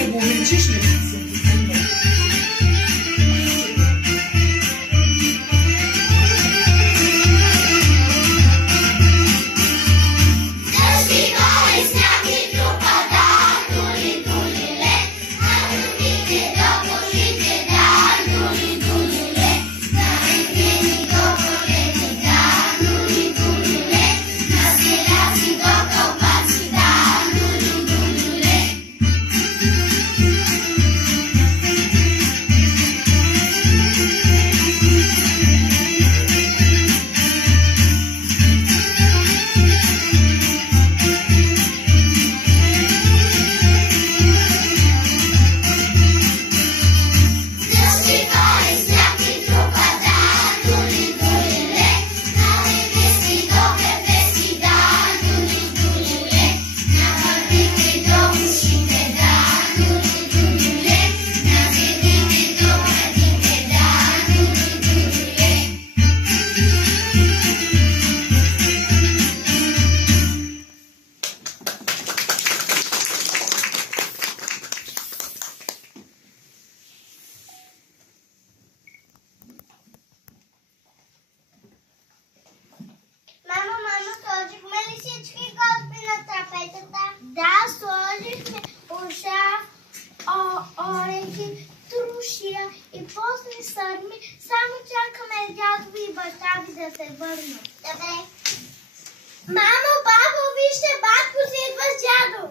да го увеличиш ли? орехи, трушия и после сърми. Само чакаме дядо и баща ви да се върнат. Добре. Мамо, бабо, вижте, батко си идва с дядо.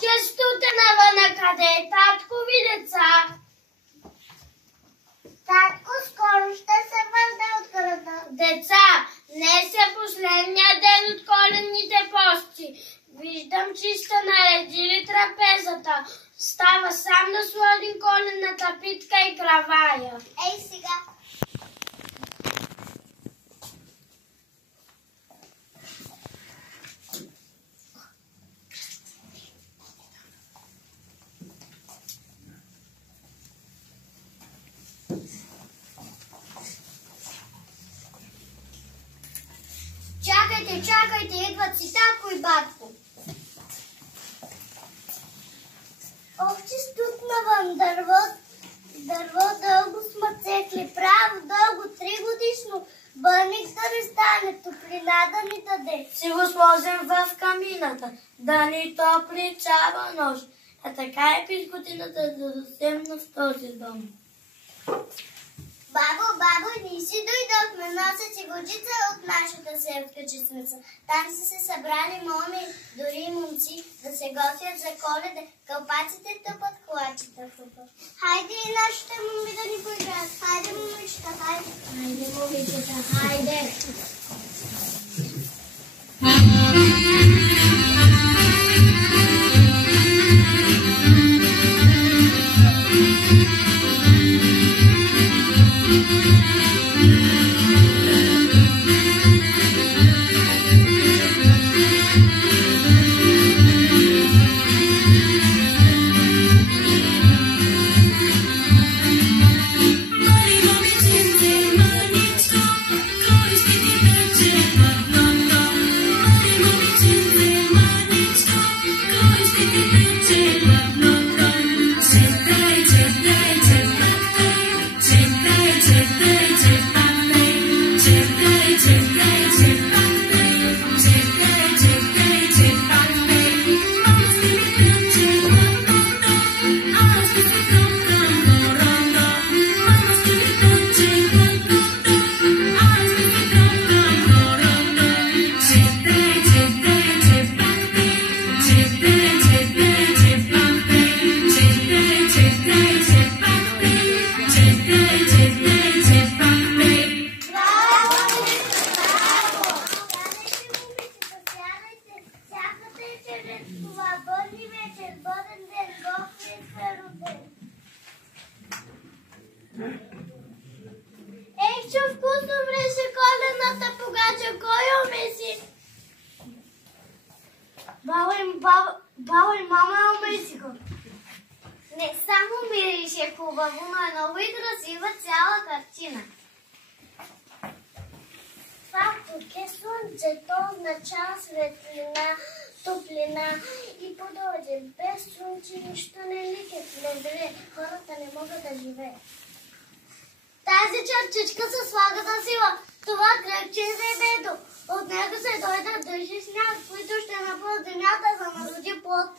Кестуте навъна, къде е татко ви, деца? Татко скоро ще се върне от града. Деца, днес е последния ден от коленните пости. Виждам, че сте наредили трапезата. Става сам да сложим коленната питка и кравая. Ей сега. Чакайте, чакайте, идват си татко и батко. Ох, че тук навън дърво дълго смъцекли, право дълго, 3 годишно. Бърник да не стане, топлина да ни даде. Си го сложим в камината, да ни топли цяла нощ. А така е 5 годината да досем в този дом. Бабо, ние си дойдохме, носят си горчица от нашата селска честница. Там са се събрали моми, дори и момци, да се готвят за Коледа. Кълпаците тъпат, колачета хупат. Хайде и нашите моми да ни поиграят. Хайде, момичета, хайде. Хайде, момичета, хайде. Баба и мама е умесиха. Не само мирише хубаво, но е много и красива цяла картина. Това тук е слънцето, означава светлина, топлина. планина и подойде. Без слънце нищо не лике, не вре, хората не могат да живеят. Тази черчичка със слагата сила, това кръгче е дебето. От него се дойдат дъжди сняг, които ще напълнят земята за народи плод.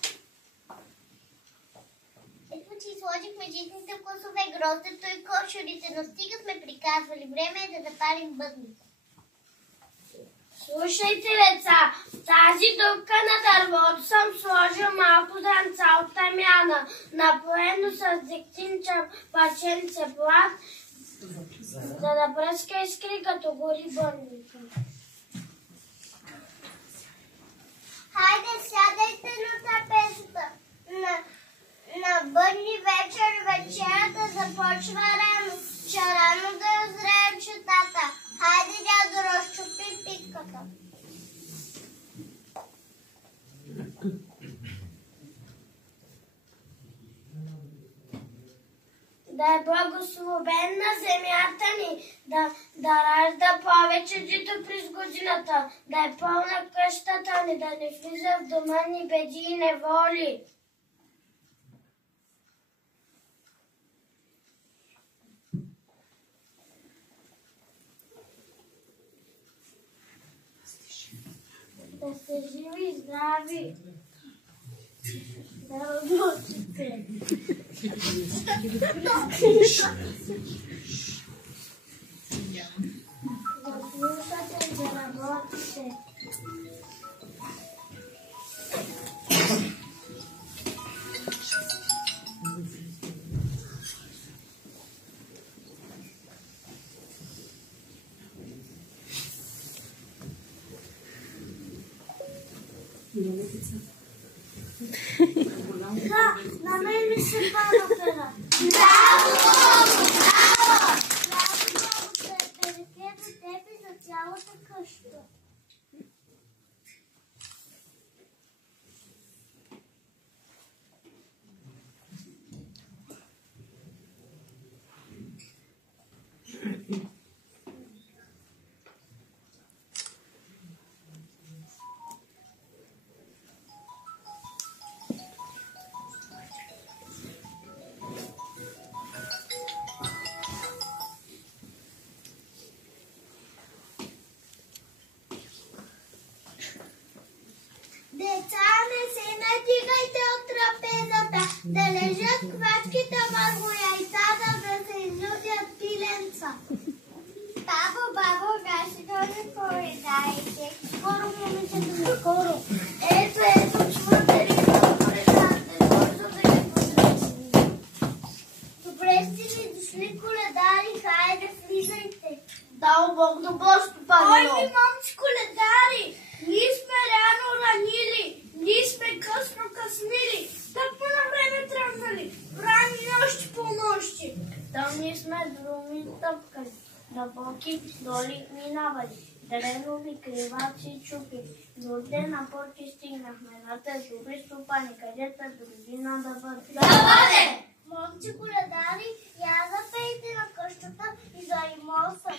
Ето, че сложихме житните вкусове, гроздето и кошурите, но стига сме приказвали, време е да запалим бъдните. Слушайте, деца, в тази дупка на дървото съм сложил малко зранца от тамяна, напоено с дектинча парченце плат, за да пръска искри, като гори бърника. Хайде, сядайте на трапезата. На бъдни вечер вечерата започва рано. Ще рано да озреем чутата. Хайде, дядо, разчупи питката. Да е благословена земята ни, да ражда повече дито през годината, да е пълна къщата ни, да не влиза в дома ни беди и неволи. Да сте живи и здрави. Да работите. Да слушате и да работите. Да, на мен ми се пада пера. Браво, Богу! Браво! Браво, Богу, да береге за теб и за цялата къща. Деца, не се натигайте от трапезата, да лежат квачките върху яйцата, да се излюдят пиленца. Бабо, дай си дойде поредайте. Скоро, момичето, скоро. Ето, чувате ли поредате, бързо да ги поднесем. Добре сте ли дошли, коледари, хайде, влизайте. Дал Бог да бъщо, панело. Ой, момци, коледари! Ние сме рано ранили, ние сме късно къснили, тъпо на време тръгнали, рани нощи по нощи. Там ние сме друми тъпкали, дълбоки доли минавали, дренови криваци чупи, дойде на порти стигнахме, на те добри стопани, където другина да бъде. Да бъде! Момци, коледари, я запейте на къщата и за имоса.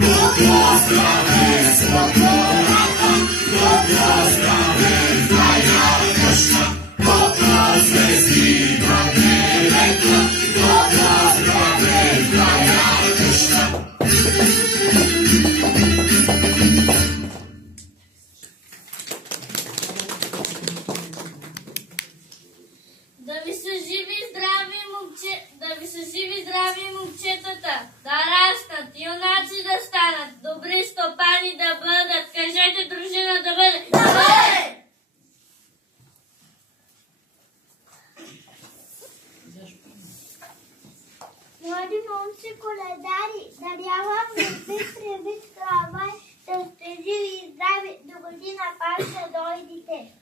Bogosław привит трамвай, щастливи и здрави, до година пак ще дойдете.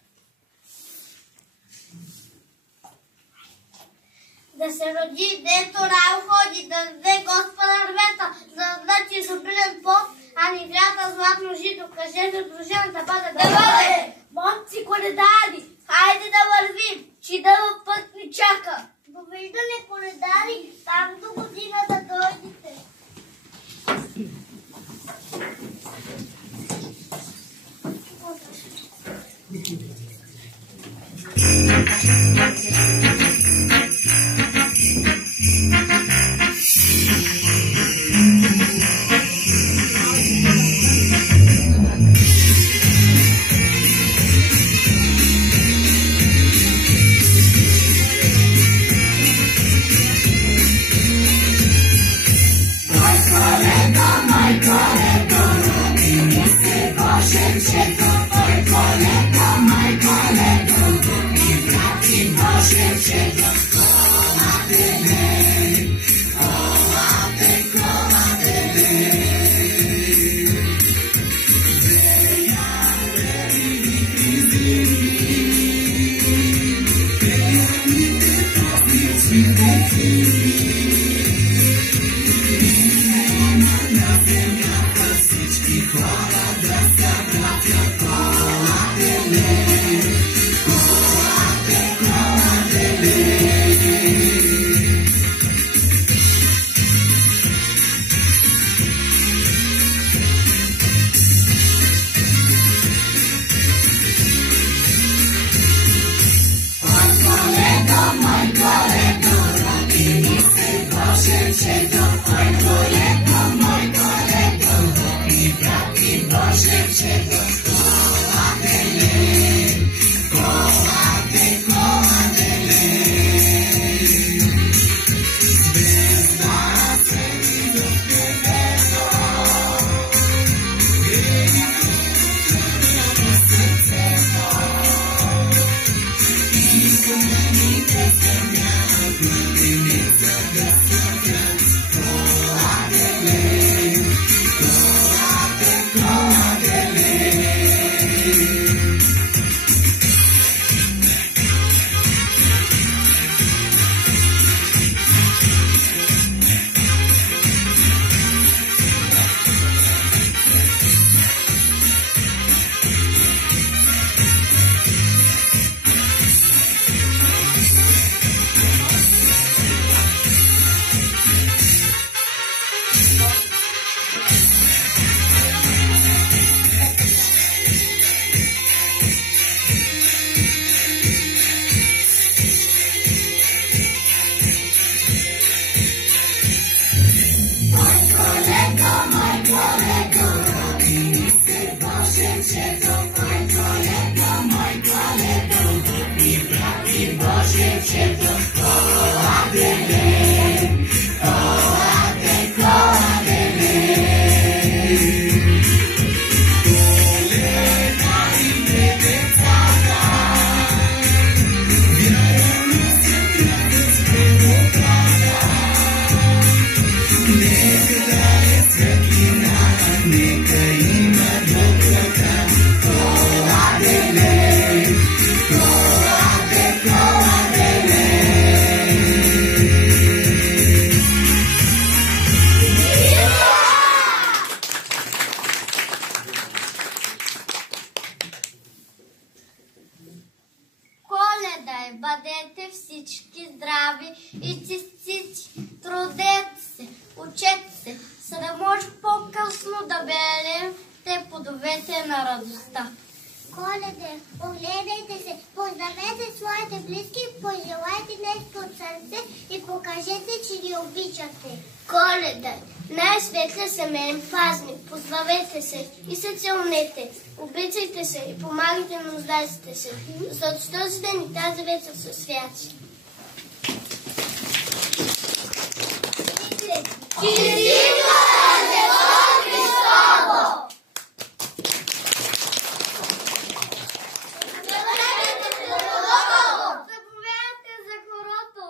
Да се роди, дето рао ходи, да даде Господа рвета, да даде изобилен поп, а ни вята златно жито, кажете дружината бъде да бъде. Монци коледари, хайде да вървим, че дълъг път ни чака. Довиждане коледари, там до година да дойдете. Бъдете всички здрави и честити, трудете се, учете се, за да може по-късно да берем те плодовете на радостта. Коледа, огледайте се, поздравете своите близки, пожелайте нещо от сърце и покажете, че ги обичате. Коледа, най-светли семейен празник, поздравете се и се целунете, обичайте се и помагайте на нуждащите се, защото този ден и тази вечер са святи. Честито Рождество Христово! Заповядайте за хорото!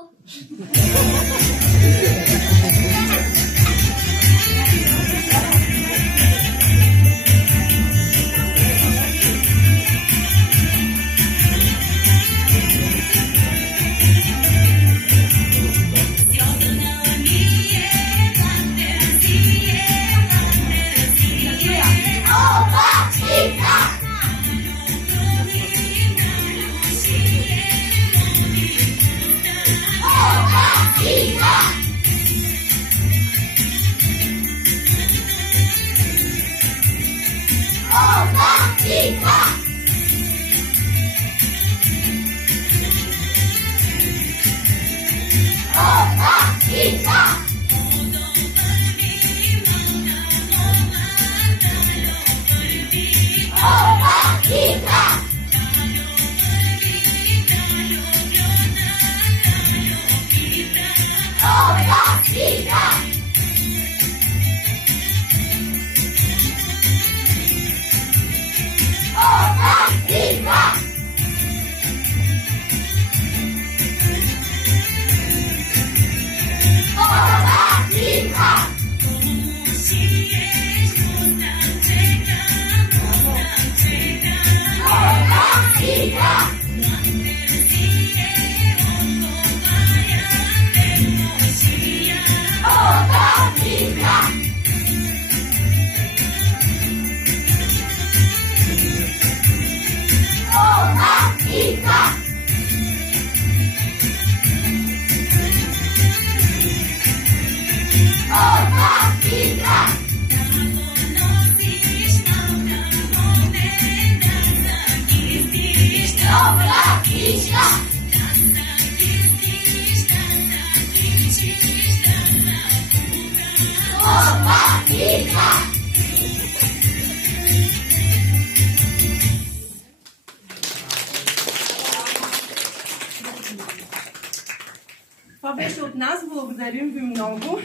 Това беше от нас. Благодарим ви много.